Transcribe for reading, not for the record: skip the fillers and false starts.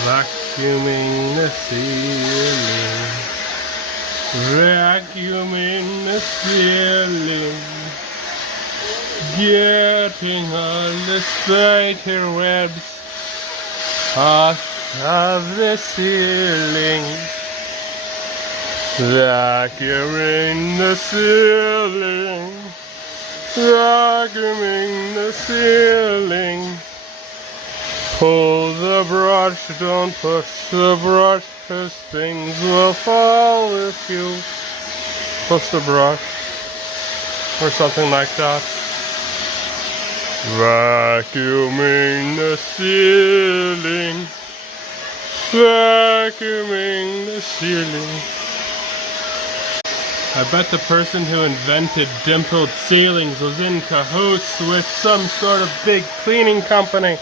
Vacuuming the ceiling. Vacuuming the ceiling. Getting all the spider webs off of the ceiling. Vacuuming the ceiling. Vacuuming the ceiling. Pull the brush, don't push the brush, 'cause things will fall if you push the brush, or something like that. Vacuuming the ceiling. Vacuuming the ceiling. I bet the person who invented dimpled ceilings was in cahoots with some sort of big cleaning company.